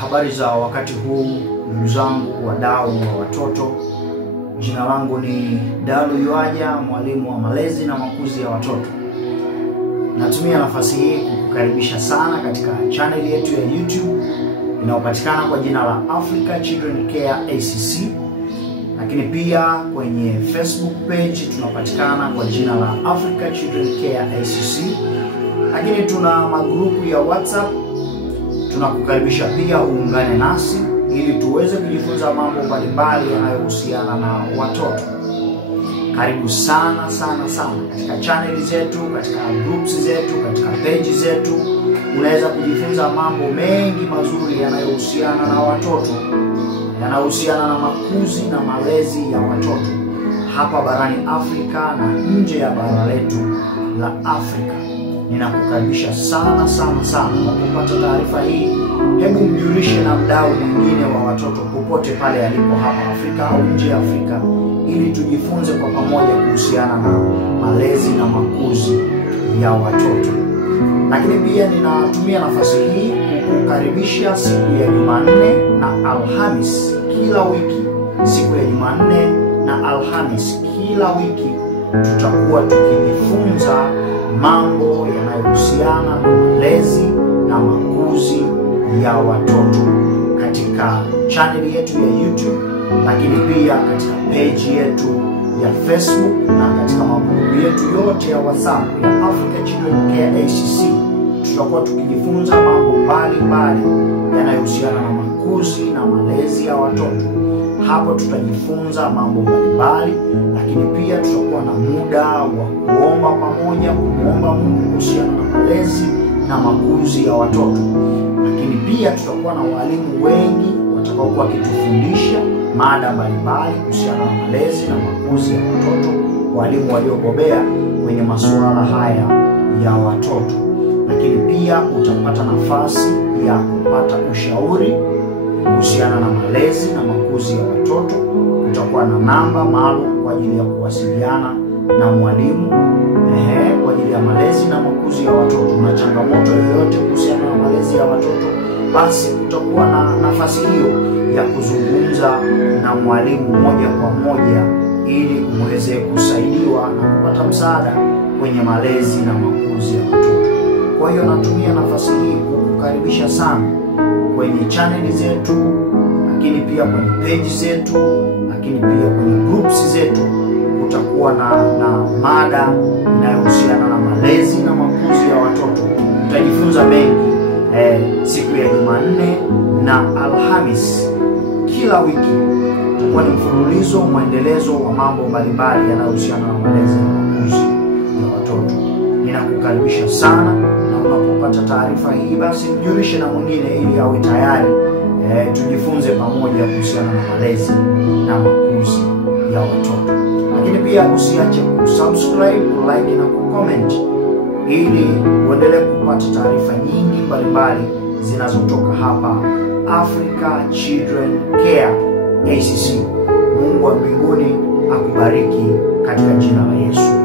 Habari za wakati huu ndugu zangu wadau wa watoto. Jina langu ni Dalu Yuaja, mwalimu wa malezi na makuzi ya watoto. Natumia nafasi hii kukukaribisha sana katika channel yetu ya YouTube inayopatikana kwa jina la Africa Children Care ACC. Lakini pia kwenye Facebook page tunapatikana kwa jina la Africa Children Care ACC. Lakini tuna magrupu ya WhatsApp. Tunakukaribisha pia uungane nasi ili tuweze kujifunza mambo mbalimbali yanayohusiana na watoto. Karibu sana katika channel zetu, katika groups zetu, katika page zetu. Unaweza kujifunza mambo mengi mazuri yanayohusiana na watoto, yanayohusiana na makuzi na malezi ya watoto hapa barani Afrika na nje ya bara letu la Afrika. Ninakukaribisha sana. Unapopata taarifa hii, hebu mjulishe na mdau mwingine wa watoto popote pale alipo hapa Afrika au nje ya Afrika, ili tujifunze kwa pamoja kuhusiana na malezi na makuzi ya watoto. Lakini pia ninatumia nafasi hii kukukaribisha siku ya Jumanne na Alhamis kila wiki. Siku ya Jumanne na Alhamis kila wiki tutakuwa tukijifunza mambo yanayohusiana na malezi na makuzi ya watoto katika channel yetu ya YouTube, lakini pia katika page yetu ya Facebook na katika magrupu yetu yote ya WhatsApp ya Africa Children Care ACC. Tutakuwa tukijifunza mambo mbalimbali yanayohusiana na makuzi na malezi ya watoto. Hapo tutajifunza mambo mbalimbali, lakini pia tutakuwa na muda wa kuomba pamoja, kumwomba Mungu kuhusiana na malezi na makuzi ya watoto. Lakini pia tutakuwa na walimu wengi watakaokuwa wakitufundisha mada mbalimbali kuhusiana na malezi na makuzi ya watoto, walimu waliobobea kwenye masuala haya ya watoto. Lakini pia utapata nafasi ya kupata ushauri kuhusiana na malezi na makuzi ya watoto. Utakuwa na namba maalum kwa ajili ya kuwasiliana na mwalimu kwa ajili ya malezi na makuzi ya watoto. Na changamoto yoyote kuhusiana na malezi ya watoto, basi utakuwa na nafasi hiyo ya kuzungumza na mwalimu moja kwa moja ili uweze kusaidiwa na kupata msaada kwenye malezi na makuzi ya watoto. Kwa hiyo natumia nafasi hii kukukaribisha sana kwenye channel zetu, lakini pia kwenye page zetu, lakini pia kwenye groups zetu. Utakuwa na mada inayohusiana na malezi na makuzi ya watoto. Utajifunza mengi siku ya Jumanne na Alhamis kila wiki. Utakuwa ni mfululizo, mwendelezo wa mambo mbalimbali yanayohusiana na malezi na makuzi ya watoto. Ninakukaribisha sana, na unapopata taarifa hii basi mjulishe na mwingine ili awe tayari tujifunze pamoja kuhusiana na malezi na makuzi ya watoto. Lakini pia usiache kusubscribe, like na kucomment ili uendelee kupata taarifa nyingi mbalimbali zinazotoka hapa Africa Children Care ACC. Mungu wa mbinguni akubariki katika jina la Yesu.